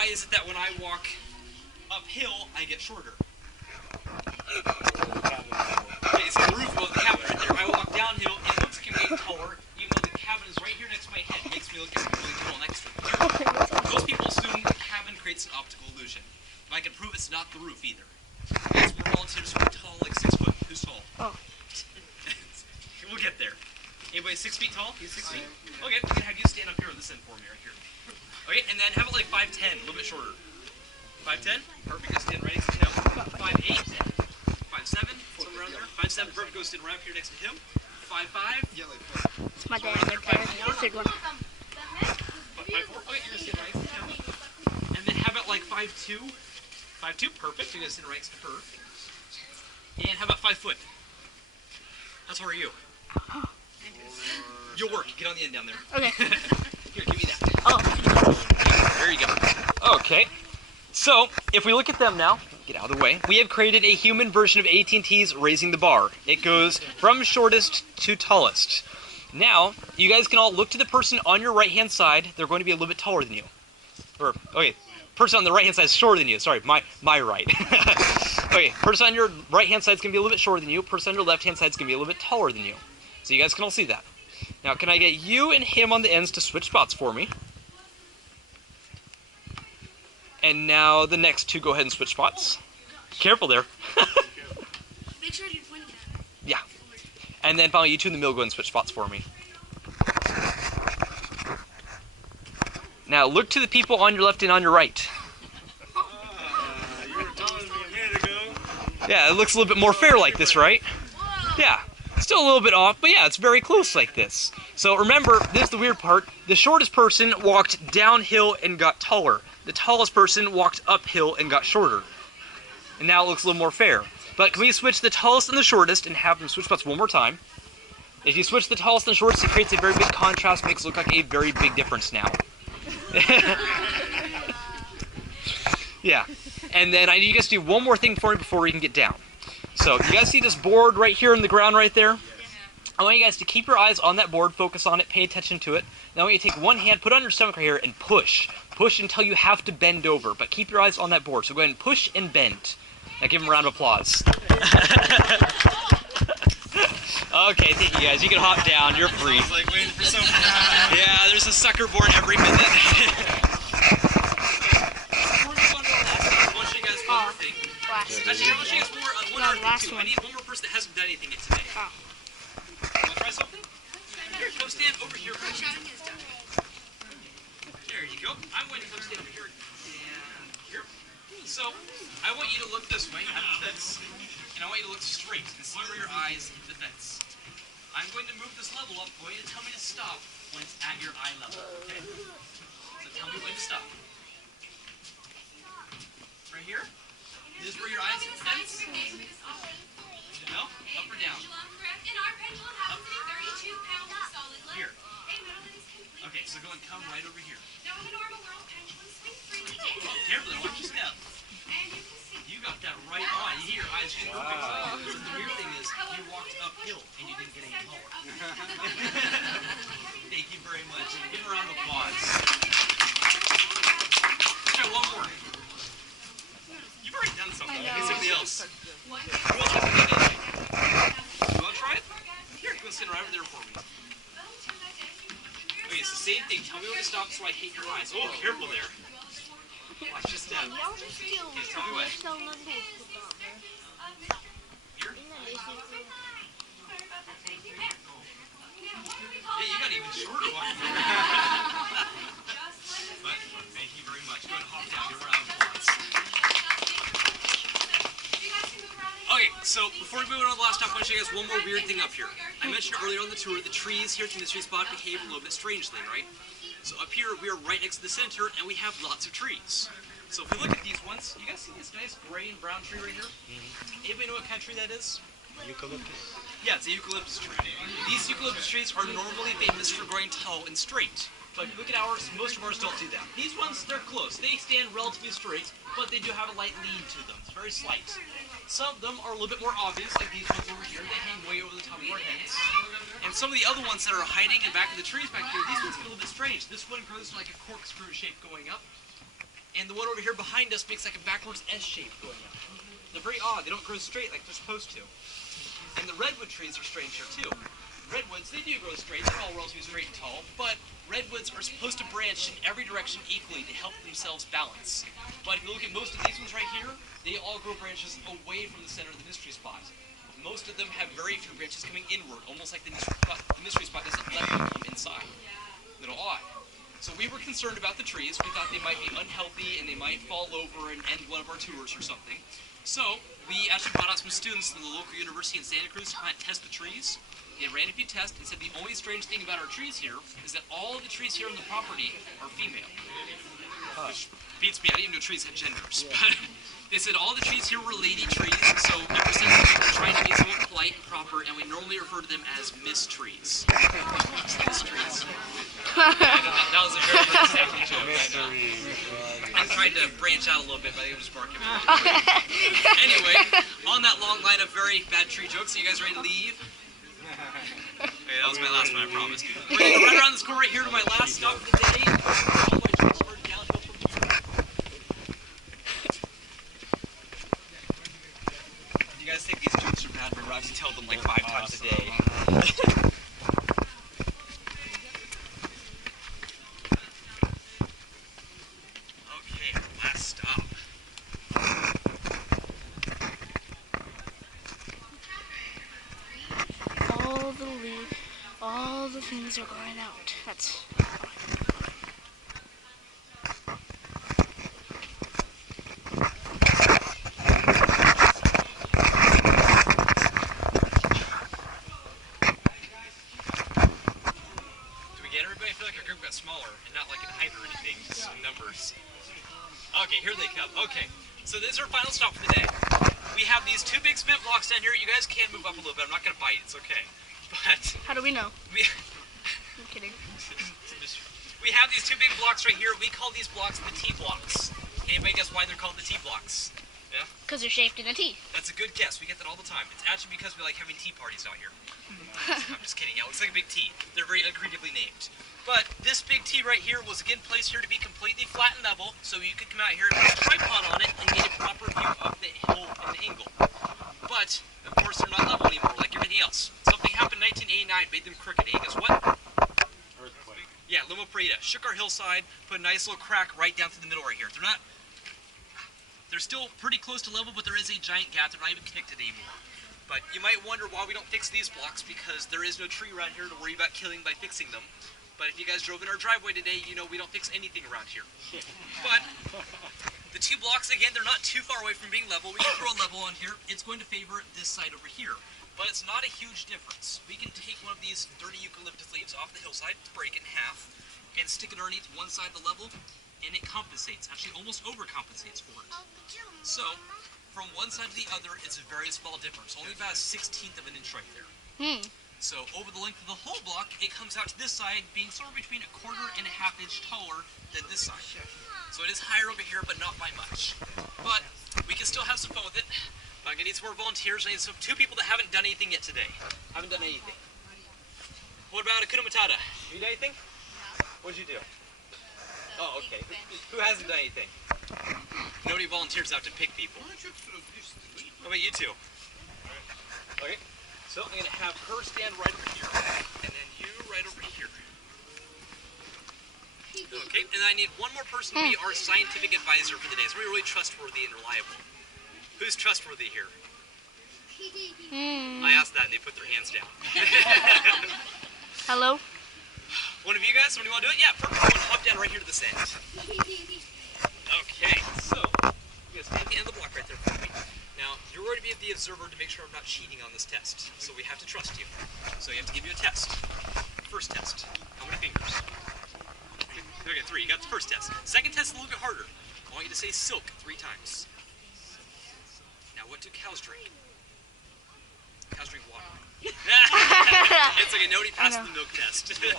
why is it that when I walk uphill, I get shorter? Okay, so the roof goes the cabin right there. If I walk downhill, it looks like I'm getting taller, even though the cabin is right here next to my head. It makes me look really tall next to it. Most people assume the cabin creates an optical illusion. But I can prove it's not the roof either. Because we're relatives who are tall, like 6 foot. Who's tall? Oh. We'll get there. Anybody 6 feet tall? You 6 feet? Okay, I'm gonna have you stand up here on this end for me, right here. Okay, and then have it like 5'10", a little bit shorter. 5'10", perfect, go stand right next to him. 5'8", 5'7", somewhere around there. 5'7", perfect, go stand right up here next to him. 5'5", It's my dad right there. Big one. 5'4", okay, you're gonna stand right next to him. And then have it like 5'2", 5'2", perfect, you're gonna stand right next to her. And how about 5 foot? How tall are you? You'll work, get on the end down there. Okay. Here, give me that. Oh. There you go. Okay, so if we look at them now, get out of the way, we have created a human version of AT&T's Raising the Bar. It goes from shortest to tallest. Now, you guys can all look to the person on your right-hand side. They're going to be a little bit taller than you. Or, okay, person on the right-hand side is shorter than you. Sorry, my right. Okay, person on your right-hand side is going to be a little bit shorter than you. Person on your left-hand side is going to be a little bit taller than you. So you guys can all see that. Now, can I get you and him on the ends to switch spots for me? And now the next two, go ahead and switch spots. Careful there. Make sure you're pointing at it. Yeah. And then finally, you two in the middle, go ahead and switch spots for me. Now, look to the people on your left and on your right. You were taller than me a minute ago. Yeah, it looks a little bit more fair like this, right? Yeah. Still a little bit off, but yeah, it's very close like this. So remember, this is the weird part. The shortest person walked downhill and got taller. The tallest person walked uphill and got shorter. And now it looks a little more fair. But can we switch the tallest and the shortest and have them switch spots one more time? If you switch the tallest and the shortest, it creates a very big contrast, makes it look like a very big difference now. Yeah. And then I need you guys to do one more thing for me before we can get down. So, you guys see this board right here in the ground right there? I want you guys to keep your eyes on that board, focus on it, pay attention to it. Now I want you to take one hand, put it on your stomach right here, and push. Push until you have to bend over, but keep your eyes on that board. So go ahead and push and bend. Now give them a round of applause. Okay, thank you guys. You can hop down, you're free. I was like waiting for something. Yeah, there's a sucker board every minute. Actually, I want you guys one other thing too. I need one more person that hasn't done anything yet today. Oh. Want to try something? Here, come stand over here. There you go. I'm going to come stand over here and here. So, I want you to look this way, at the fence, and I want you to look straight and see where your eyes hit the fence. I'm going to move this level up. I want you to tell me to stop when it's at your eye level, okay? So tell me when to stop. Right here? This is where your eyes hit the fence? No? Up or down? Here. Okay, so go and come right over here. Oh, careful there, watch your step. You got that right on. You hear your eyes just perfect. But the weird thing is, you walked uphill and you didn't get any taller. Thank you very much. Give a round of applause. Try one more. You've already done something. Okay, somebody else. Who else hasn't done anything? You want to try it? Here, go sit right over there for me. Okay, it's the same thing. Tell me when to stop so I hit your eyes. Oh, careful there. Watch your step. Okay, tell me when. Here? Yeah, you got even shorter one. But, thank you very much. Go ahead and hop down. Give a round of applause. Okay, so before we move on to the last talk, I want to show you guys one more weird thing up here. I mentioned earlier on the tour, the trees here at the mystery spot behave a little bit strangely, right? So up here, we are right next to the center, and we have lots of trees. So if we look at these ones, you guys see this nice gray and brown tree right here? Anybody know what kind of tree that is? Eucalyptus. Yeah, it's a eucalyptus tree. These eucalyptus trees are normally famous for growing tall and straight. But if you look at ours, most of ours don't do that. These ones, they're close. They stand relatively straight, but they do have a light lean to them. It's very slight. Some of them are a little bit more obvious, like these ones over here. They hang way over the top of our heads. And some of the other ones that are hiding in back of the trees back here, these ones get a little bit strange. This one grows like a corkscrew shape going up. and the one over here behind us makes like a backwards S shape going up. They're very odd. They don't grow straight like they're supposed to. And the redwood trees are strange here too. Redwoods, they do grow straight. They're all relatively straight and tall, but redwoods are supposed to branch in every direction equally to help themselves balance. But if you look at most of these ones right here, they all grow branches away from the center of the mystery spot. Most of them have very few branches coming inward, almost like the mystery spot doesn't let them come inside. A little odd. So we were concerned about the trees. We thought they might be unhealthy and they might fall over and end one of our tours or something. So we actually brought out some students from the local university in Santa Cruz to come and test the trees. They ran a few tests and said the only strange thing about our trees here is that all of the trees here on the property are female. Which beats me. I didn't even know trees had genders. But they said all the trees here were lady trees, so ever since we're trying to be somewhat polite and proper, and we normally refer to them as Miss Trees. Miss Trees. That was a very good statement joke. I tried to branch out a little bit, but I think it was just barking. Anyway, on that long line of very bad tree jokes, are you guys ready to leave? Okay, that was my last one, I promise. We're going to go right around this corner right here to my last stop for the day. All my jokes are downhill from here. You guys think these jokes are bad? Remember, I have to tell them like 5 times a day. Okay, last stop. All the things are going out. That's Everybody feel like our group got smaller and not like in height or anything, just in numbers. Okay, here they come. Okay, so this is our final stop for the day. We have these 2 big cement blocks down here. You guys can move up a little bit. I'm not going to bite. It's okay. But how do we know? I'm kidding. We have these 2 big blocks right here. We call these blocks the T blocks. Anybody guess why they're called the T blocks? Yeah? Because they're shaped in a T. That's a good guess. We get that all the time. It's actually because we like having tea parties out here. I'm just kidding. Yeah, it looks like a big T. They're very uncreatively named. But this big T right here was again placed here to be completely flat and level, so you could come out here and put a tripod on it and get a proper view of the hill and the angle. But, of course, they're not level anymore, like everything else. Something happened in 1989, made them crooked. Hey, guess what? Earthquake. Yeah, Loma Prieta. Shook our hillside, put a nice little crack right down through the middle right here. They're still pretty close to level, but there is a giant gap. They're not even connected anymore. But you might wonder why we don't fix these blocks, because there is no tree around here to worry about killing by fixing them. But if you guys drove in our driveway today, you know we don't fix anything around here. But the 2 blocks, again, they're not too far away from being level. We can throw a level on here. It's going to favor this side over here. But it's not a huge difference. We can take one of these dirty eucalyptus leaves off the hillside, break it in half, and stick it underneath one side of the level, and it compensates, actually almost overcompensates for it. So, from one side to the other, it's a very small difference, only about a 1/16 of an inch right there. So, over the length of the whole block, it comes out to this side being somewhere between 1/4 and a 1/2 inch taller than this side. So it is higher over here, but not by much. But we can still have some fun with it. I'm gonna need some more volunteers. I need 2 people that haven't done anything yet today. Haven't done anything. What about Hakuna Matata? You done anything? What'd you do? Oh, okay. Who hasn't done anything? Nobody volunteers out to pick people. How about you 2? Okay. So I'm gonna have her stand right over here, and then you right over here. Okay, and I need one more person to be our scientific advisor for the day. Somebody really trustworthy and reliable. Who's trustworthy here? I asked that and they put their hands down. Hello? One of you guys, somebody want to do it? Yeah, perfect. Everyone hop down right here to this end. Okay, so you guys stand at the end of the block right there for me. Now, you're going to be the observer to make sure I'm not cheating on this test. So we have to trust you. So you have to give you a test. First test. How many fingers? Okay, 3. You got the first test. Second test is a little bit harder. I want you to say silk 3 times. Now, what do cows drink? Cows drink water. It's like nobody passed the milk test. Okay.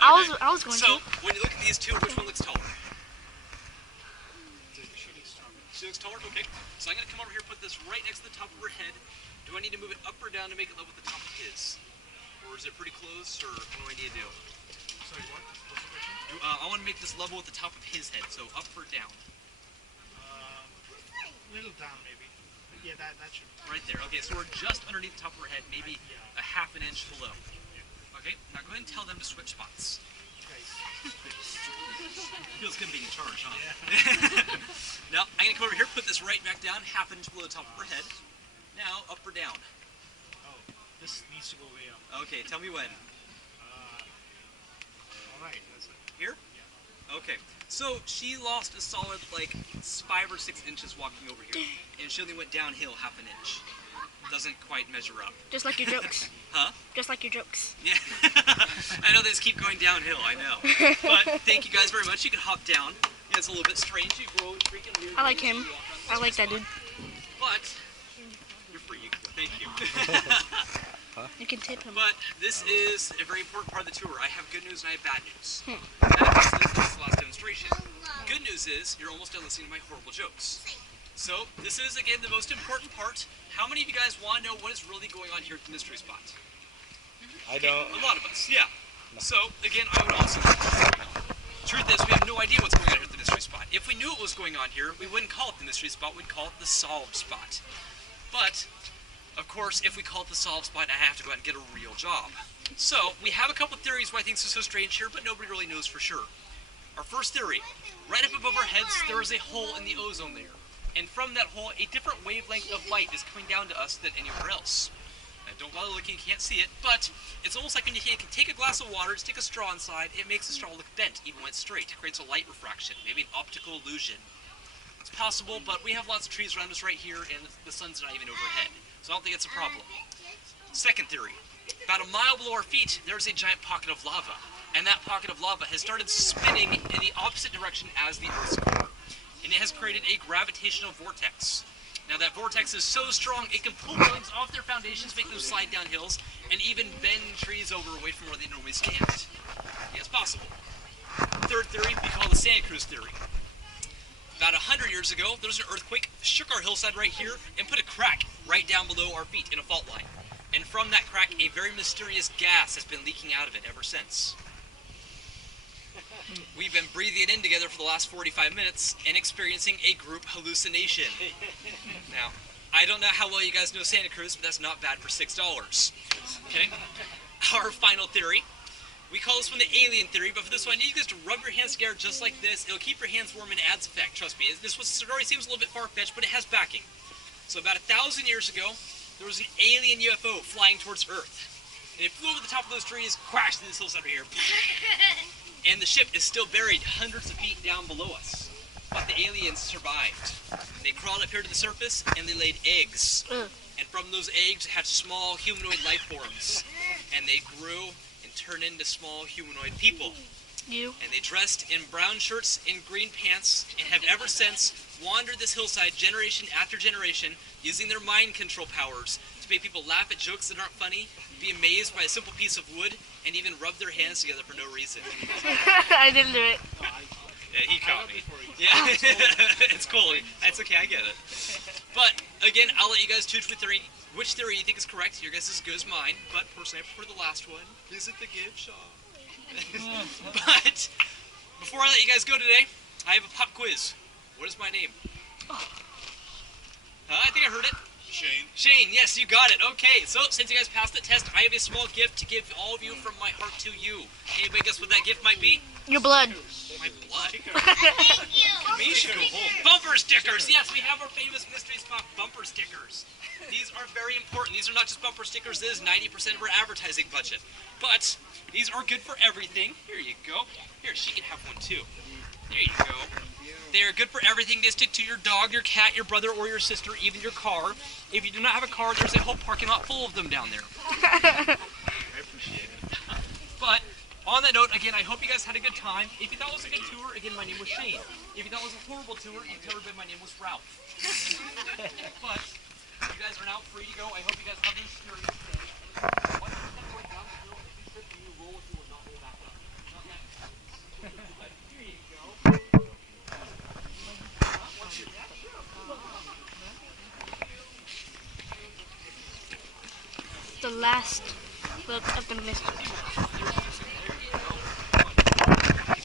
I was going So, to. when you look at these 2, which one looks taller? She looks taller? Okay. So I'm going to come over here and put this right next to the top of her head. Do I need to move it up or down to make it level with the top of his? Or is it pretty close, or what do I need to do? Sorry, what? What's the question? I want to make this level with the top of his head, so up or down? little down maybe. Yeah, that should. Right there. Okay, so we're just underneath the top of her head, maybe a half an inch below. Okay, now go ahead and tell them to switch spots. Feels good being in charge, huh? Yeah. Now, I'm going to come over here, put this right back down, half an inch below the top of her head. Now, up or down? Oh, this needs to go way up. Okay, tell me when. Alright, that's it. Here? Yeah. Okay, so she lost a solid, like, 5 or 6 inches walking over here. And she only went downhill half an inch. Doesn't quite measure up. Just like your jokes. Huh? Just like your jokes. Yeah. I know they just keep going downhill, I know. But thank you guys very much. You can hop down. Yeah, it's a little bit strange. You grow freaking weird. I like him. I like that dude. But you're free. Thank you. You can tip him. But this is a very important part of the tour. I have good news and I have bad news. This is the last demonstration. Good news is you're almost done listening to my horrible jokes. So this is again the most important part. How many of you guys want to know what is really going on here at the mystery spot? I don't. A lot of us, yeah. So again, I would also like to know. Truth is, we have no idea what's going on here at the mystery spot. If we knew what was going on here, we wouldn't call it the mystery spot. We'd call it the solved spot. But of course, if we call it the solved spot, I have to go out and get a real job. So we have a couple of theories why things are so strange here, but nobody really knows for sure. Our first theory: right up above our heads, there is a hole in the ozone layer. And from that hole, a different wavelength of light is coming down to us than anywhere else. Now, don't bother looking, you can't see it, but it's almost like when you take a glass of water, stick a straw inside, it makes the straw look bent, even when it's straight. It creates a light refraction, maybe an optical illusion. It's possible, but we have lots of trees around us right here, and the sun's not even overhead. So I don't think it's a problem. Second theory: about a mile below our feet, there's a giant pocket of lava. And that pocket of lava has started spinning in the opposite direction as the Earth's core. And it has created a gravitational vortex. Now that vortex is so strong, it can pull buildings off their foundations, make them slide down hills, and even bend trees over away from where they normally stand. Yeah, it's possible. Third theory, we call the Santa Cruz theory. About 100 years ago, there was an earthquake, shook our hillside right here, and put a crack right down below our feet in a fault line. And from that crack, a very mysterious gas has been leaking out of it ever since. We've been breathing it in together for the last 45 minutes and experiencing a group hallucination. Now, I don't know how well you guys know Santa Cruz, but that's not bad for $6. Okay? Our final theory. We call this one the alien theory, but for this one, I need you guys to rub your hands together just like this. It'll keep your hands warm and adds effect, trust me. This story seems a little bit far-fetched, but it has backing. So about 1,000 years ago, there was an alien UFO flying towards Earth. And it flew over the top of those trees, crashed in this hillside right here. And the ship is still buried hundreds of feet down below us. But the aliens survived. They crawled up here to the surface and they laid eggs. And from those eggs had small humanoid life forms. And they grew and turned into small humanoid people. And they dressed in brown shirts and green pants and have ever since wandered this hillside generation after generation using their mind control powers to make people laugh at jokes that aren't funny, be amazed by a simple piece of wood, and even rub their hands together for no reason. I didn't do it. Yeah, he caught me. Yeah, it's cool. That's okay, I get it. But, again, I'll let you guys choose which theory you think is correct. Your guess is as good as mine, but personally I prefer the last one. Visit the gift shop. But, before I let you guys go today, I have a pop quiz. What is my name? I think I heard it. Shane. Shane, yes, you got it. Okay, so since you guys passed the test, I have a small gift to give all of you from my heart to you. Anybody guess what that gift might be? Your blood. My blood. Me should go home. Bumper stickers. Yes, we have our famous mystery spot bumper stickers. These are very important. These are not just bumper stickers. This is 90% of our advertising budget. But these are good for everything. Here you go. Here, she can have one too. There you go. They are good for everything. They stick to your dog, your cat, your brother, or your sister, even your car. If you do not have a car, there's a whole parking lot full of them down there. I appreciate it. But on that note, again, I hope you guys had a good time. If you thought it was a good tour, again, my name was Shane. If you thought it was a horrible tour, you can tell everybody my name was Ralph. But you guys are now free to go. I hope you guys have an experience today. Once you step right down the hill, if you trip and you roll, you will not roll back up. But here you go. The last look of the mystery.